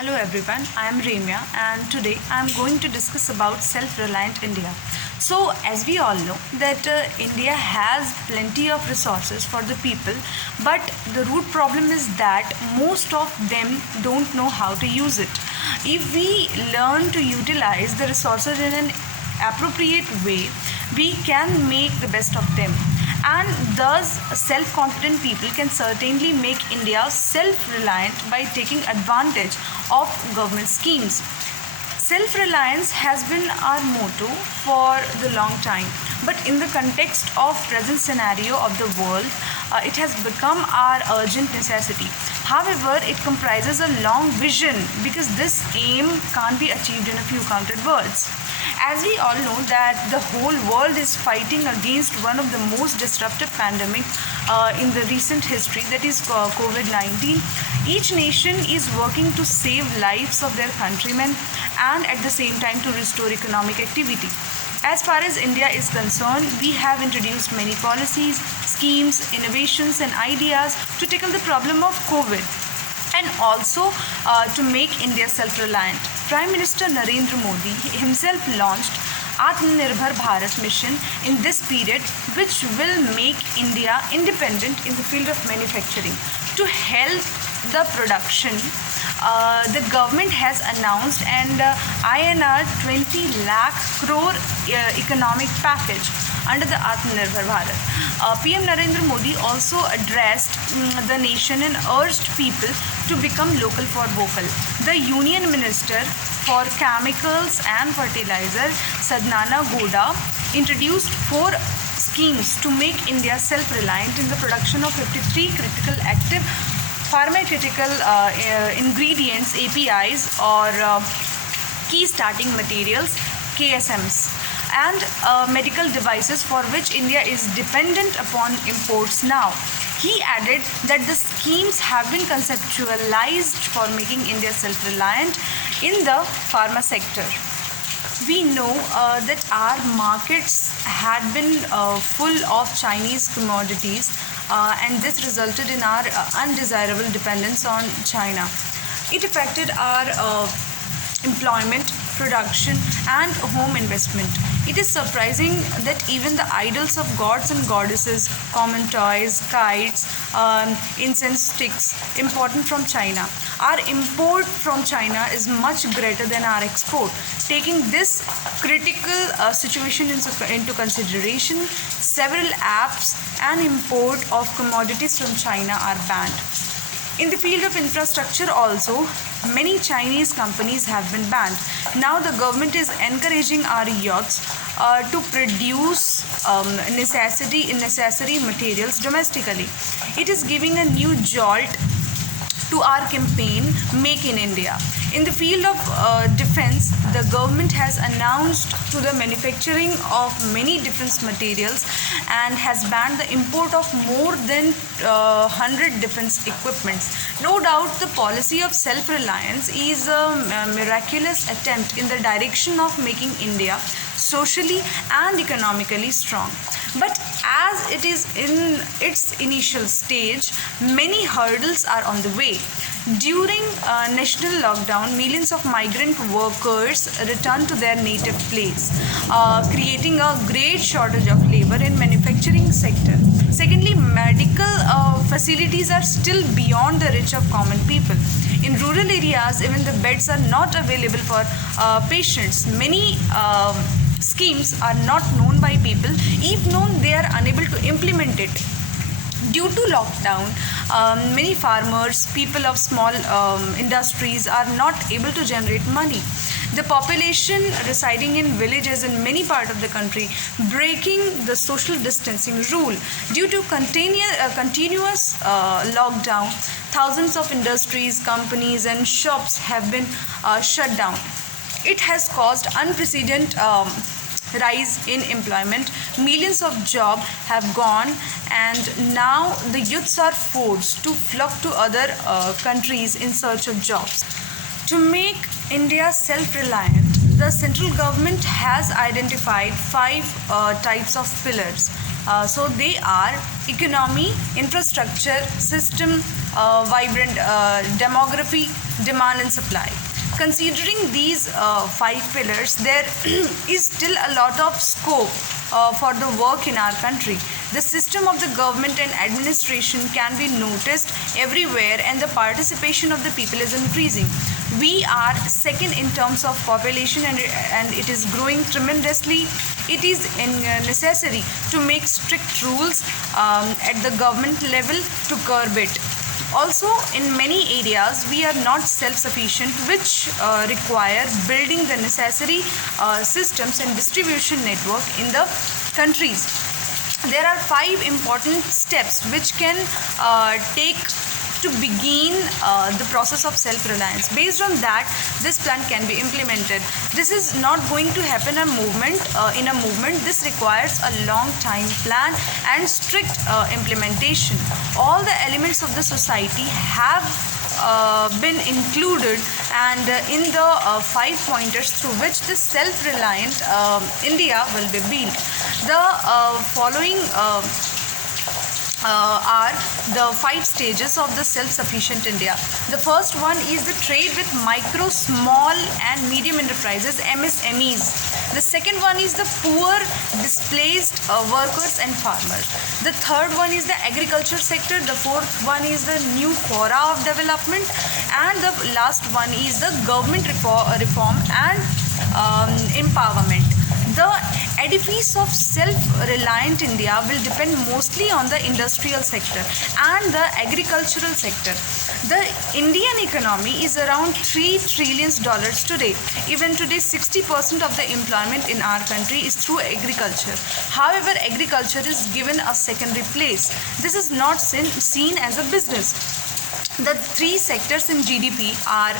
Hello everyone, I am Remya and today I am going to discuss about self-reliant India. So as we all know that India has plenty of resources for the people, but the root problem is that most of them don't know how to use it. If we learn to utilize the resources in an appropriate way, we can make the best of them, and thus self-confident people can certainly make India self-reliant by taking advantage of government schemes. Self-reliance has been our motto for the long time, but in the context of present scenario of the world, it has become our urgent necessity. However, it comprises a long vision because this aim can't be achieved in a few counted words. As we all know that the whole world is fighting against one of the most disruptive pandemic in the recent history, that is COVID-19. Each nation is working to save lives of their countrymen and at the same time to restore economic activity. As far as India is concerned, we have introduced many policies, schemes, innovations and ideas to tackle the problem of COVID and also to make India self-reliant. Prime Minister Narendra Modi himself launched Atmanirbhar Bharat mission in this period, which will make India independent in the field of manufacturing. To help the production, the government has announced an INR 20 lakh crore economic package under the Atmanirbhar Bharat. PM Narendra Modi also addressed the nation and urged people to become local for vocal. The Union Minister for Chemicals and Fertilizer, Sadhana Gowda, introduced 4 schemes to make India self-reliant in the production of 53 critical active pharmaceutical ingredients, APIs, or key starting materials, KSMs, and medical devices for which India is dependent upon imports now. He added that the schemes have been conceptualized for making India self-reliant in the pharma sector. We know that our markets had been full of Chinese commodities, and this resulted in our undesirable dependence on China. It affected our employment, production and home investment. It is surprising that even the idols of gods and goddesses, common toys, kites, incense sticks, important from China. Our import from China is much greater than our export. Taking this critical situation into consideration, several apps and import of commodities from China are banned. In the field of infrastructure also, many Chinese companies have been banned. Now the government is encouraging our youths to produce necessary materials domestically. It is giving a new jolt to our campaign Make in India. In the field of defense, the government has announced to the manufacturing of many defense materials and has banned the import of more than 100 defense equipments. No doubt the policy of self-reliance is a miraculous attempt in the direction of making India socially and economically strong. But as it is in its initial stage, many hurdles are on the way. During national lockdown, millions of migrant workers returned to their native place, creating a great shortage of labor in manufacturing sector. Secondly, medical facilities are still beyond the reach of common people. In rural areas, even the beds are not available for patients. Many schemes are not known by people. If known, they are unable to implement it. Due to lockdown, many farmers, people of small industries are not able to generate money. The population residing in villages in many parts of the country breaking the social distancing rule. Due to continuous lockdown, thousands of industries, companies and shops have been shut down. It has caused unprecedented rise in employment. Millions of jobs have gone, and now the youths are forced to flock to other countries in search of jobs. To make India self-reliant, the central government has identified 5 types of pillars. So they are economy, infrastructure, system, vibrant demography, demand and supply. Considering these five pillars, there is still a lot of scope for the work in our country. The system of the government and administration can be noticed everywhere, and the participation of the people is increasing. We are second in terms of population, and it is growing tremendously. It is necessary to make strict rules at the government level to curb it. Also, in many areas, we are not self-sufficient, which require building the necessary systems and distribution network in the countries. There are five important steps which can take to begin the process of self-reliance. Based on that, this plan can be implemented. This is not going to happen in a movement. This requires a long time plan and strict implementation. All the elements of the society have been included, and in the five pointers through which the self-reliant India will be built. The following are the five stages of the self-sufficient India. The first one is the trade with micro, small and medium enterprises, MSMEs. The second one is the poor, displaced workers and farmers. The third one is the agriculture sector. The fourth one is the new fora of development, and the last one is the government reform and empowerment. The edifice of self-reliant India will depend mostly on the industrial sector and the agricultural sector. The Indian economy is around $3 trillion today. Even today, 60% of the employment in our country is through agriculture. However, agriculture is given a secondary place. This is not seen as a business. The three sectors in GDP are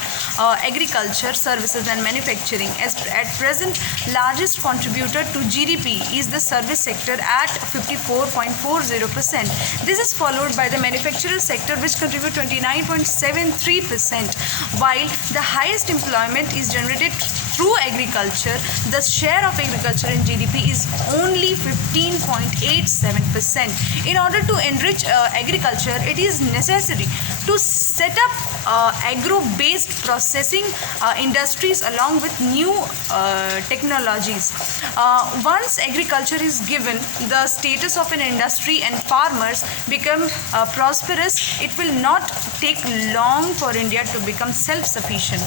agriculture, services and manufacturing. At present, largest contributor to GDP is the service sector at 54.40%. This is followed by the manufacturing sector, which contribute 29.73%, while the highest employment is generated through agriculture. The share of agriculture in GDP is only 15.87%. In order to enrich agriculture, it is necessary to set up agro-based processing industries along with new technologies. Once agriculture is given the status of an industry and farmers become prosperous, it will not take long for India to become self-sufficient.